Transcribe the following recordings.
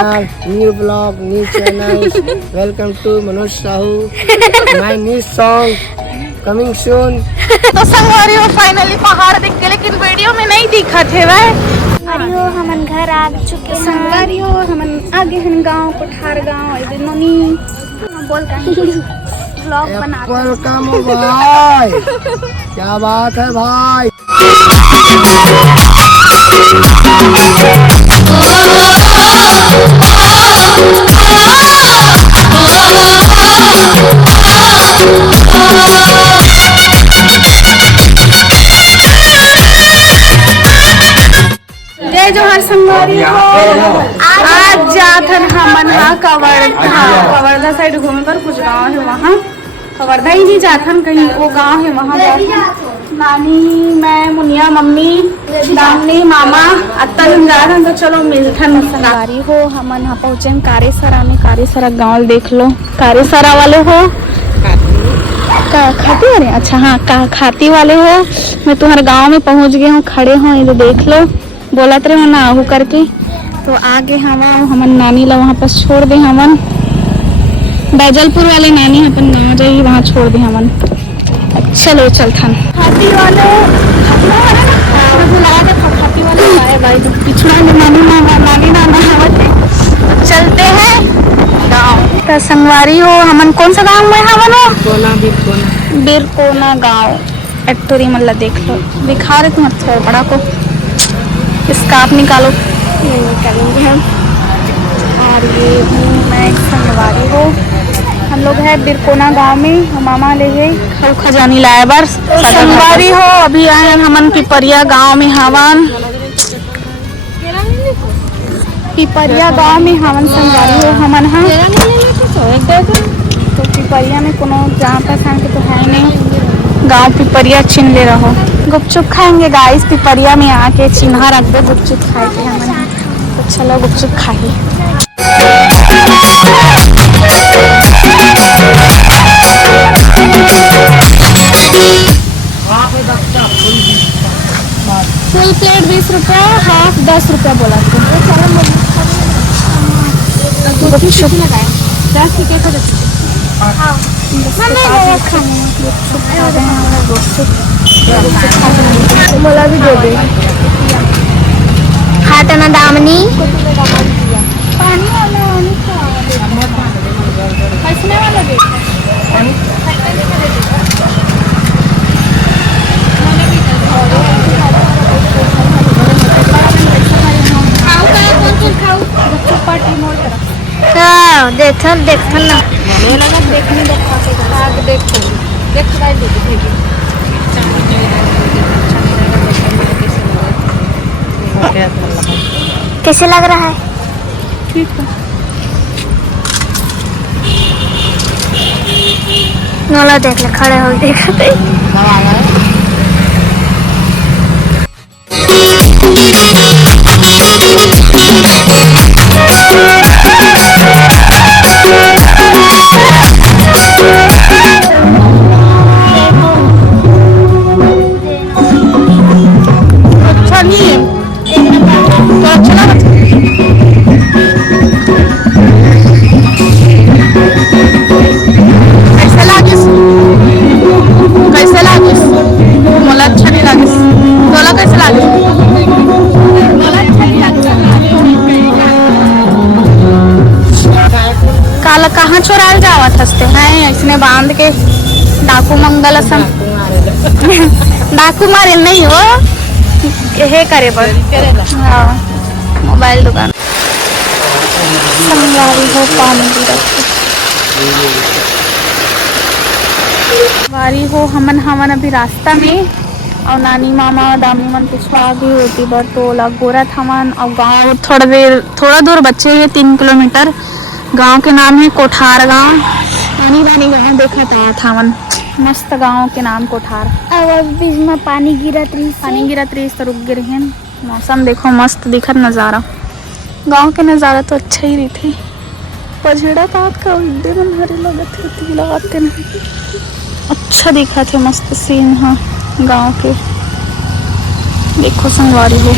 Blog, new blog, new channel. Welcome to Manoj Sahu. My new song coming soon. तो संगवारी finally पहाड़ दिख गए, लेकिन वीडियो में नहीं दिखा थे वह। संगवारी हमन घर आ चुके हैं। संगवारी हमन आगे हन गांव कोठार गांव इधर नोनी बोल ब्लॉग बना वेलकम भाई। क्या बात है भाई। जय जोहर संगवारी हो। आज जाथन हमन कवर्धा साइड घूमे पर कुछ गांव है वहाँ। कवर्धा ही नहीं जाथन, कहीं वो गांव है वहाँ जाथन। नानी, मैं, मुनिया, मम्मी, दामनी, मामा अत्तन जाथन। तो चलो मिलथन। संगवारी हो हमन यहाँ पहुँचे कारेसरा में। कारेसरा गाँव देख लो। कारेसरा वाले हो खाती वाले? अच्छा हाँ, खाती वाले हो। मैं तुम्हारे गांव में पहुंच गई हूँ, खड़े हो इधर देख लो। बोलत रहे ना आहू करके। तो आगे हमन नानी ला वहाँ पर छोड़ दे। हमन बैजलपुर वाले नानी अपन गाँव जाइए, वहाँ छोड़ दे हमन। चलो चलथन। खाती वाले खाती वाले भाई पिछड़ा नानी नाना चलते हैं गाँव। तो संगवारी हो हमन कौन सा गाँव में हमन हो? बिरकोना गाँव। एटोरी मल्ला देख लो, दिखा रहे तुम अच्छा बड़ा को। स्कार्फ निकालो। ये निकालेंगे हम। और ये मैं संगवारी हो। हम लोग है बिरकोना गांव में। मामा ले गए खजानी लाए बार। संगवारी हो अभी आए हमन पिपरिया गांव में हवन। पिपरिया गांव में हवन संगवारी हो हमन। हाँ तो पिपरिया में कोनो जहाँ पहचान के तो है नहीं। गांव पिपरिया चिन्ह ले रहो। गुपचुप खाएंगे गाइस। पिपरिया में आके चिन्हा रख दे गुपचुप खाए के हमने। तो चलो गुपचुप खाइए। फुल प्लेट 20 रुपया, हाफ 10 रुपया बोला था। गुपचुप बोला भी दे दे। हाटना दामनी पानी वाला हंसने वाला दे। देखन देखन ना देखने देखो कैसे लग रहा है? ठीक है। नोला देख ले, खड़े हो देखते। अच्छा नहीं है तो अच्छा लगा। कैसे लागिस? कैसे लागिस? मोला अच्छा नहीं लागिस। तोला कैसे लागिस? मोला अच्छा नहीं लागिस। काला कहाँ चुराल जावत हंसते हैं इसने बांध के। डाकू मंगल असम डाकू मारे नहीं हो हे करे पर। हाँ मोबाइल दुकान। संगवारी हो पानी की वारी हो हमन अभी रास्ता में। और नानी मामा दामी मन पिछवा भी होती बर तो गोरा थमन। और गांव थोड़ा दूर बच्चे है 3 किलोमीटर। गांव के नाम है कोठार गांव। पानी गांव देखा था मन। मस्त गांव के नाम कोठार। और बीच में पानी गिरत रही तो रुक गए हैं। मौसम देखो मस्त दिखत नज़ारा। गांव के नज़ारा तो अच्छा ही रही थी। पजड़ा पात का उल्टे मन हरे लगाते नहीं। अच्छा दिखा थे मस्त सीन। हाँ गांव के देखो संगवारी हो।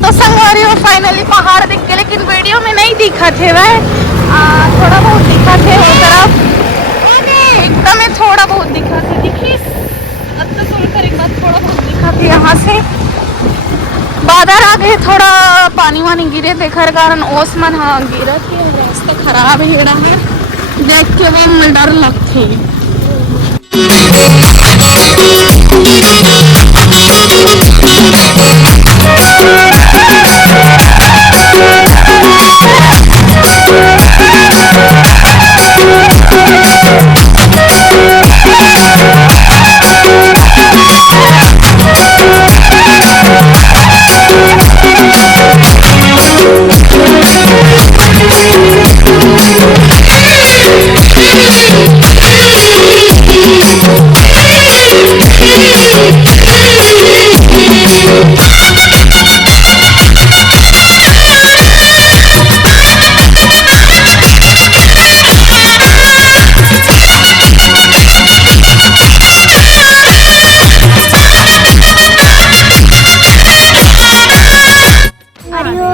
तो संगवारियों फाइनली पहाड़ दिख गए, लेकिन वीडियो में नहीं दिखा थे वह, थोड़ा बहुत दिखा थे वो तरफ, एकदम ही थोड़ा बहुत दिखा थे। देखिए अब तो सुनकर एक बार थोड़ा बहुत दिखा थे। यहाँ से बादल आ गए, थोड़ा पानी वानी गिरे थे खर कारण ओसमन हाँ गिरा थे, रास्ते खराब ही रहा है, देख के वो डर लगती।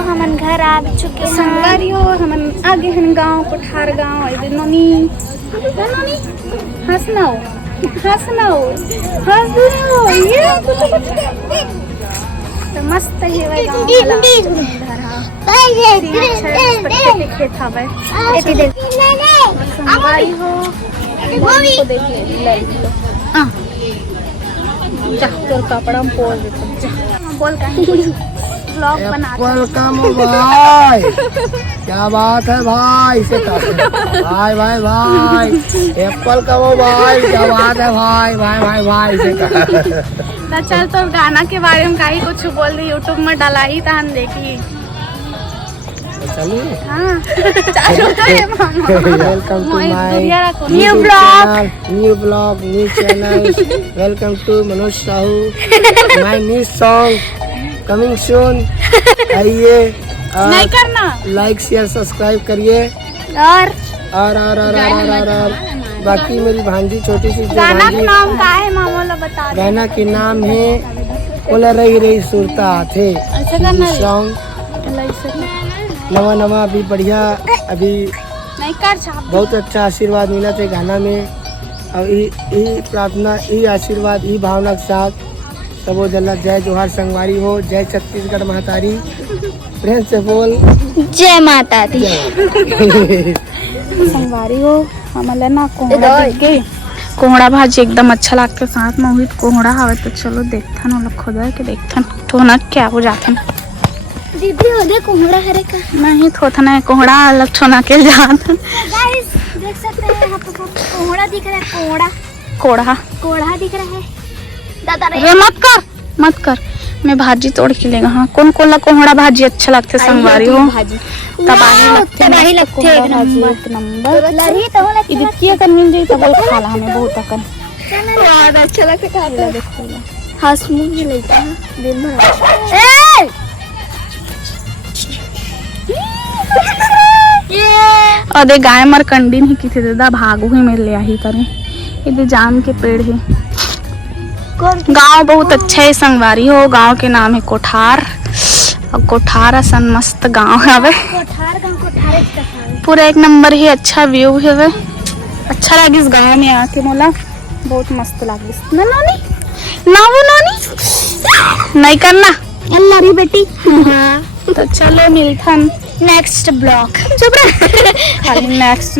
हमन घर आ चुके हैं। संगवारियों हमन आगे हन गांव कोठार गांव इधर नोनी नोनी हंसना ये तो मस्त है वे गांव वाला खेत हवे एती देख संगवारी हो को देख ले हां जा तोर कपड़ा में पोल दे बोल का ब्लॉग बना वेलकम भाई, क्या बात है भाई से भाई भाई भाई एप्पल का मोबाइल, क्या बात है भाई भाई भाई भाई से तो चल तो गाना के बारे में काई कुछ बोल दी, यूट्यूब में डाला ही तहन देखी। चलिए हाँ चालू करे मामा। Welcome to my new blog new channel. Welcome to Manoj Sahu, my new song coming soon. आइए नहीं करना, लाइक शेयर सब्सक्राइब करिए और और बाकी मेरी भांजी छोटी सी जो गाना का भांजी, नाम का है मामा लो बता दे। गाना के नाम है बोला रही रही सुरता थे ऐसा करना सॉन्ग, नवा नवा अभी बढ़िया, अभी नहीं कर छाप बहुत अच्छा आशीर्वाद मिला थे गाना में। और ई प्रार्थना, ई आशीर्वाद, ई भावना के साथ सबो जल्ला जय जोहार संगवारी हो, जय छत्तीसगढ़ महतारी, प्रेम से बोल जय माता दी। संगवारी हो हमला ना कोहड़ा देख के कोहड़ा भाजी एकदम अच्छा लगता, साथ में हुई कोहड़ा हवे तो चलो देखथन वो लोग खुदा के देखथन ठोना क्या हो जाथन। दीदी ओदे कोहड़ा हरे का नहीं थोथना कोहड़ा अलग ठोना के जाथन। गाइस देख सकते हैं यहाँ पर कोहड़ा दिख रहा है, कोहड़ा दिख रहा है। दादा रे मत कर मैं भाजी तोड़ के लेगा। हाँ कौन कोला कोहड़ा भाजी अच्छा लगते संगवारी हो, तबाही लगते एक नंबर लरी तो होला इधर किया कर मिल जाई तब खाला हमें बहुत अकन बहुत अच्छा लगता है। देखो हंसमुख भी लेता है दिन भर। अरे गाय मर कंडी नहीं की थी दादा भागो ही मेरे ले आई करे, इधर जाम के पेड़ है। गांव बहुत अच्छा है संगवारी हो, गांव के नाम है कोठार, और कोठार असन मस्त गांव है वे, पूरा एक नंबर है, अच्छा व्यू है वे, अच्छा लगी इस गांव में आके मोला बहुत मस्त लगी। ना वो नानी नहीं करना अल्लाह री बेटी। तो चलो मिलथन नेक्स्ट ब्लॉग। चुप रह खाली नेक्स्ट